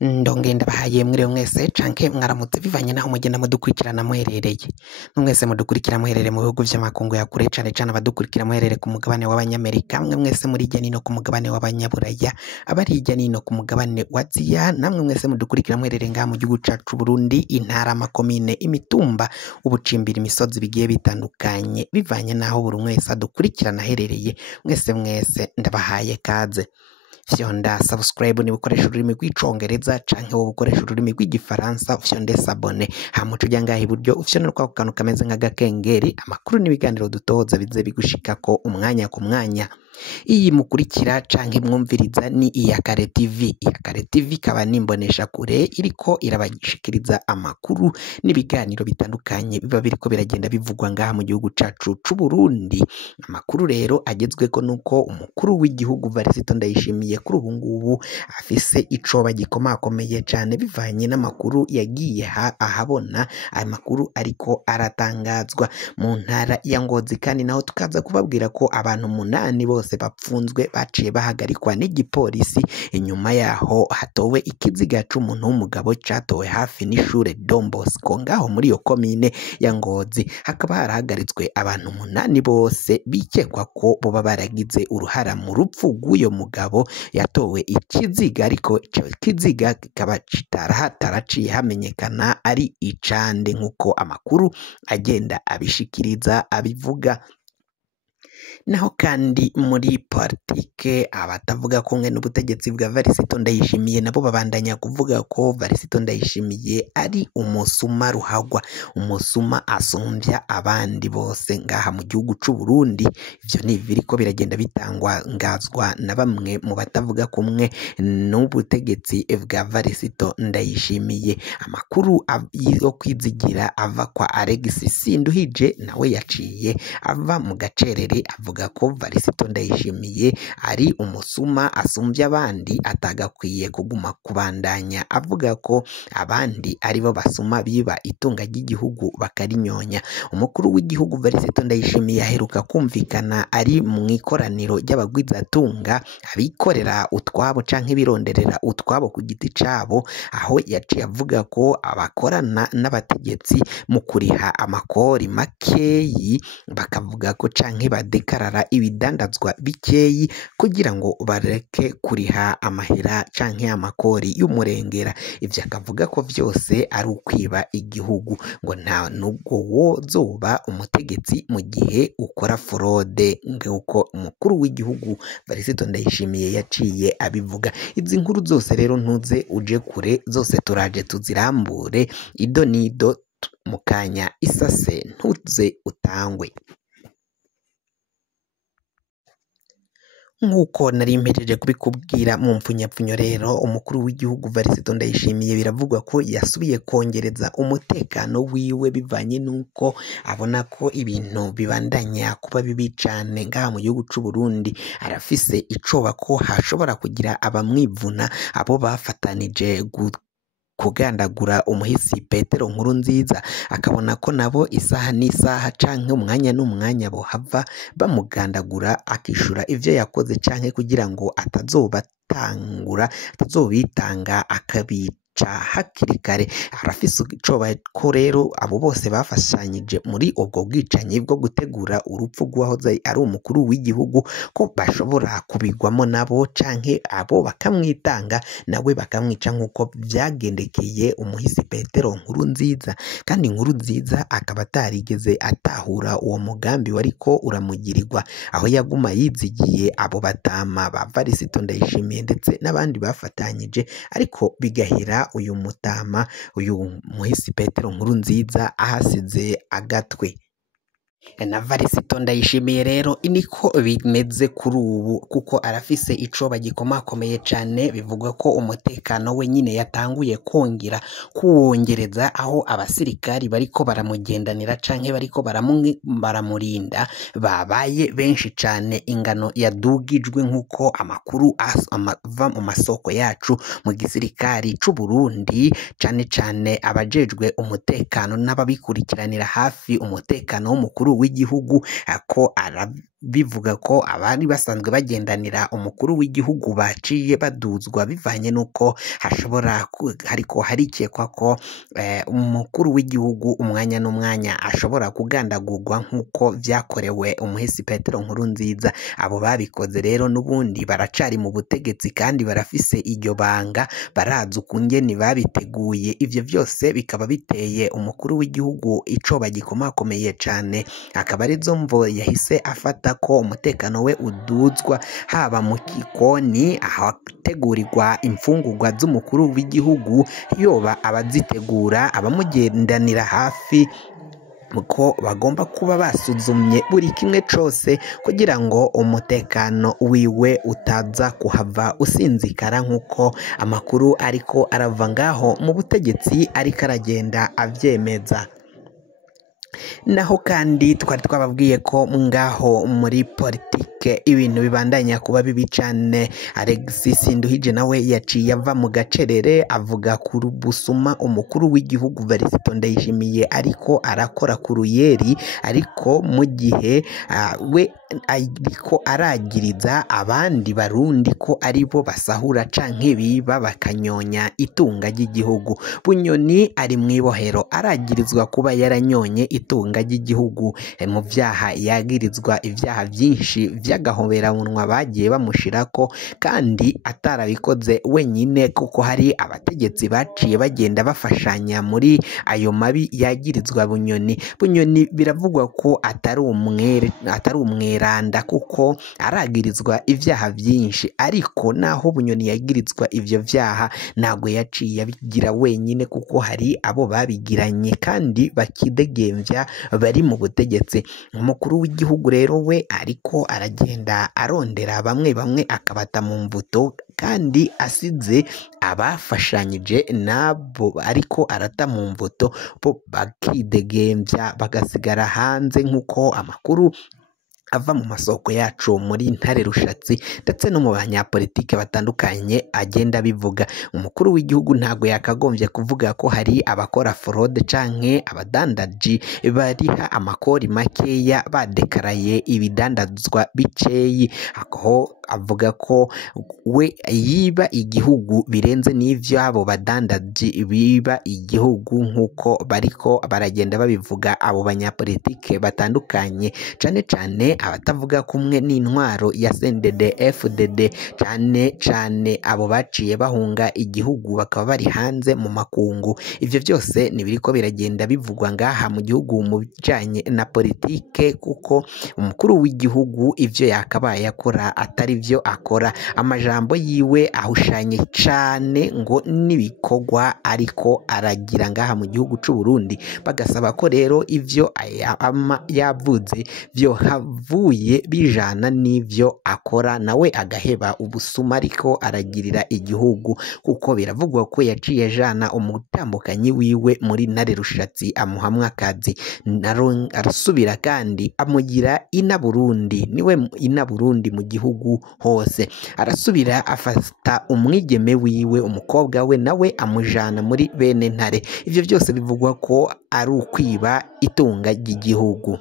Ndongeye ndabahaye mwiriwe mwese canke mwaramutse bivanye naho mugenda mudukurikirana muherereye. Mwese mudukurikira muherereye mu bihugu vy'amakungu ya kure cane cane abadukurikira muherereye ku mugabane w'abanyamerika, mwe mwese muri hirya nino ku mugabane w'abanyaburaya, abari hirya nino ku mugabane wa Aziya, namwe mwese mudukurikira muherereye ngaha mu gihugu cacu Burundi, intara, amakomine, imitumba, ubucimbira, imisozi bigiye bitandukanye bivanye naho buri mwese adukurikirana aherereye. Mwese ndabahaye kaze. Fyonda subscribe ni bukoresha ururimi rw'icongereza canke wo bukoresha ururimi rw'igifaransa fyonde sabone hamuco jangahe iburyo ufyonera kwa kantu kameze nk'agakengeri amakuru n'ibiganiro dutoza bize bigushikako umwanya ku mwanya. Iyi mukurikira canke mwumviriza ni Iyakare TV. Iyakare TV kaba nimbonesha kure iriko irabashikiriza amakuru n'ibiganiro bitandukanye biba biriko biragenda bivugwa ngaha mu gihugu cacu c'u Burundi. Amakuru rero agezweko nuko umukuru w'igihugu Varisito Ndayishimiye kuri ubu ngubu afise icoba gikomakomeye cane bivanye n'amakuru yagiye ahabona. Aya makuru ariko aratangazwa mu ntara ya Ngozi, kandi naho tukaza kubabwira ko abantu 8 bose bapfunzwe baciye bahagarikwa n'igipolisi. Inyuma yaho hatowe ikiziga c'umuntu w'umugabo catowe hafi n'ishure Don Bosco ngaho muri iyo komine ya Ngozi. Hakaba harahagaritswe abantu 8 bose bikekwa ko boba baragize uruhara mu rupfu rw'uyo mugabo yatowe ikiziga, ariko ico kiziga kikaba hataraciye hamenyekana ari icande nk'uko amakuru agenda abishikiriza abivuga. Naho kandi muri politike abatavuga kumwe n'ubutegetsi bwa Varisito Ndayishimiye nabo babandanya kuvuga ko Varisito Ndayishimiye ari umusuma ruhagwa, umusuma asumbya abandi bose ngaha mu gihugu c'u Burundi. Ivyo ni biriko biragenda ngazwa na bamwe mu batavuga kumwe n'ubutegetsi bwa Varisito Ndayishimiye. Amakuru yo kwizigira ava kwa Alexis Sinduhije nawe yaciye ava mu gacerere avuga ko Varisito Ndayishimiye ari umusuma asumbya abandi, atagakwiye kuguma kubandanya avuga ko abandi aribo basuma biba itunga ry'igihugu bakarinyonya. Umukuru w'igihugu Varisito Ndayishimiye aheruka kumvikana ari mu ikoraniro ry'abagwizatunga abikorera utwabo canke bironderera utwabo ku giti cabo, aho yaciye avuga ko abakorana n'abategetsi mu kuriha amakori makeyi bakavuga ko canke badekarara ibidandazwa bikeyi kugira ngo bareke kuriha amahera canke amakori y'umurengera. Ivyo akavuga ko vyose ari ukwiba igihugu, ngo nta nubwo wozoba umutegetsi mu gihe ukora fraude, nguko umukuru w'igihugu Varisito Ndayishimiye yaciye abivuga. Izi nkuru zose rero ntuze uje kure, zose turaje tuzirambure ido nido mukanya isase, ntuze utangwe. Nk'uko nari mpejeje kubikubwira mu mpfunyapfunyo rero, umukuru w'igihugu Varisito Ndayishimiye biravugwa ko yasubiye kongereza umutekano wiwe bivanye nuko abona ko ibintu bibandanya kuba bibi cane ngaha mu gihugu c'u Burundi. Arafise icoba ko hashobora kugira abamwivuna, abo bafatanije kugandagura umuhisi Petero Nkurunziza, akabona ko nabo isaha n'isaha canke umwanya n'umwanya bohava bamugandagura akishura ivyo yakoze, canke kugira ngo atazobitanga akabica hakiri kare. Arafise icoba ko rero abo bose bafashanyije muri ubwo bwicanyi bwo gutegura urupfu rw'uwahoze ari umukuru w'igihugu ko bashobora kubigwamo nabo, canke abo bakamwitanga nawe bakamwica nk'uko vyagendekeye umuhisi Petero Nkurunziza. Kandi Nkurunziza akaba atarigeze atahura uwo mugambi wariko uramugirirwa, aho yaguma yizigiye abo batama ba Varisito Ndayishimiye ndetse n'abandi bafatanyije, ariko bigahera uyu mutama, uyu muhisi Petero Nkurunziza ahasize agatwe. Na Varisito Ndayishimiye rero iniko bimeze kuri ubu, kuko arafise icoba gikomakomeye cane. Bivugwa ko umutekano we nyine yatanguye kongera kuwongereza, aho abasirikari bariko baramugendanira canke bariko baramurinda babaye benshi cane, ingano yadugijwe nk'uko amakuru ava mu masoko yacu mu gisirikari c'u Burundi, cane abajejwe umutekano n'ababikurikiranira hafi umutekano w'umukuru w'igihugu ko bivuga ko abari basanzwe bagendanira umukuru w'igihugu baciye baduzwa bivanye n'uko hariko harikekwa ko umukuru w'igihugu umwanya n'umwanya ashobora kugandagurwa nk'uko vyakorewe umuhisi Petero Nkurunziza. Abo babikoze rero n'ubundi baracari mu butegetsi kandi barafise iryo banga, barazi ukungene babiteguye. Ivyo vyose bikaba biteye umukuru w'igihugu icoba gikomakomeye cane, akaba arizo mvo yahise afata ko umutekano we uduzwa, haba mu gikoni ahategurirwa imfungurwa z'umukuru w'igihugu, yoba abazitegura, abamugendanira hafi ko bagomba kuba basuzumye buri kimwe cose kugira ngo umutekano wiwe utaza kuhava usinzikara, nk'uko amakuru ariko arava ngaho mu butegetsi ariko aragenda avyemeza. Naho kandi twari twababwiye ko ngaho muri politike ibintu bibandanya kuba bibi cane. Alexis Nduhije nawe yaciye ava mu gacerere avuga ku busuma umukuru w'igihugu Varisito Ndayishimiye ariko arakora ku ruyeri, ariko mu gihe we ariko aragiriza abandi barundi ko aribo basahura canke biba bakanyonya itunga ry'igihugu. Bunyoni ari mw'ibohero aragirizwa kuba yaranyonye itunga ry'igihugu. Mu vyaha yagirizwa ivyaha vyinshi vy'agahoberanwa bagiye bamushirako, kandi atarabikoze wenyine kuko hari abategetsi baciye bagenda bafashanya muri ayo mabi yagirizwa Bunyoni. Bunyoni biravugwa ko atari umweranda kuko aragirizwa ivyaha vyinshi, ariko naho Bunyoni yagirizwa ivyo vyaha ntabwo yaciye abigira wenyine kuko hari abo babigiranye kandi bakidegemvya bari mu butegetsi. Umukuru w'igihugu rero we ariko aragenda arondera bamwe bamwe akabata mu mvuto, kandi asize abafashanyije nabo ariko arata mu mvuto bo bakidegemvya bagasigara hanze, nk'uko amakuru ava mu masoko yacu muri Ntare Rushatsi ndetse no mu banyapolitike batandukanye agenda bivuga. Umukuru w'igihugu ntabwo yakagombye kuvuga ko hari abakora fraude canke abadandaji bariha amakori makeya badekaraye ibidandazwa biceyi, aho avuga ko we yiba igihugu birenze n'ivyo abo badandaji biba igihugu, nk'uko bariko baragenda babivuga abo banyapolitike batandukanye, cane cane abatavuga kumwe n'intwaro ya CNDD FDD, cane abo baciye bahunga igihugu bakaba bari hanze mu makungu. Ivyo byose nibiriko biragenda bivugwa ngaha mu gihugu mu bijanye na politike, kuko umukuru w'igihugu ivyo yakabaye akora atari vyo akora. Amajambo yiwe ahushanye cane ngo n'ibikorwa ariko aragira ngaha mu gihugu c'u Burundi, bagasaba ko rero ivyo yavuze vyo vuye bijana n'ivyo akora, nawe agaheba ubusuma ariko aragirira igihugu, kuko biravugwa ko yaciye jana umutambukanyi wiwe muri Ntare Rushatsi amuhamwa akazi, arasubira kandi amugira ina Burundi, niwe ina Burundi mu gihugu hose. Arasubira afata umwigeme wiwe, umukobwa we nawe amujana muri bene Ntare. Ivyo byose bivugwa ko ari ukwiba itunga ry'igihugu.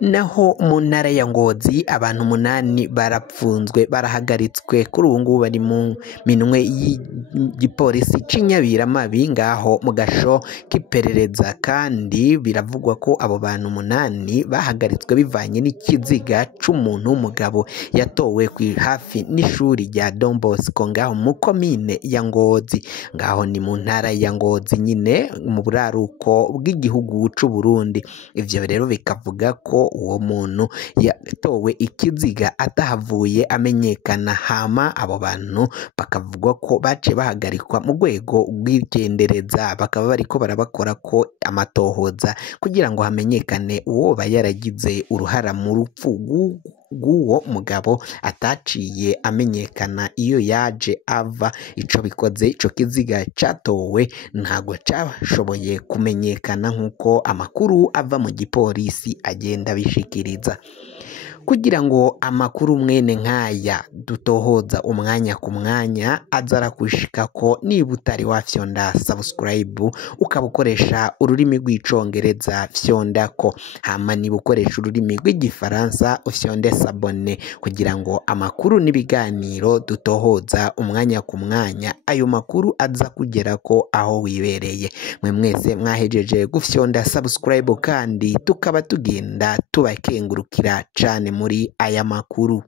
Naho mu ntara ya Ngozi abantu 8 barapfunzwe barahagaritswe kuri ubu ngubu bari mu minwe y'igipolisi c'inyabiramabi ngaho mu gasho k'iperereza, kandi biravugwa ko abo bantu 8 bahagaritswe bivanye n'ikiziga c'umuntu w'umugabo yatowe hafi n'ishuri rya Don Bosco ngaho mu komine ya Ngozi. Ngaho ni mu ntara ya Ngozi nyine mu buraruko bw'igihugu c'u Burundi. Ivyo rero bikavuga ko uwo muntu yatowe ikiziga atahavuye amenyekana, hama abo bantu bakavugwa ko bace bahagarikwa mu rwego rw'igendereza, bakaba bariko barabakora ko amatohoza kugira ngo hamenyekane uwo yaragize uruhara mu rupfu rw'uwo mugabo ataciye amenyekana iyo yaje ava. Ico bikoze ico kiziga catowe ntago cashoboye kumenyekana nk'uko amakuru ava mu gipolisi agenda bishikiriza. kugira ngo amakuru mwene nk'aya dutohoza umwanya ku mwanya azara kushikako niba utari wafyonda subscribe ukaba ukoresha ururimi rw'icongereza fyondako, hama niba ukoresha ururimi rw'igifaransa ufyonde sabone kugira ngo amakuru n'ibiganiro dutohoza umwanya ku mwanya ayo makuru aza kugerako aho wibereye. Mwe mwese mwahejeje gufyonda subscribe kandi tukaba tugenda tubakengurukira cane muri aya makuru.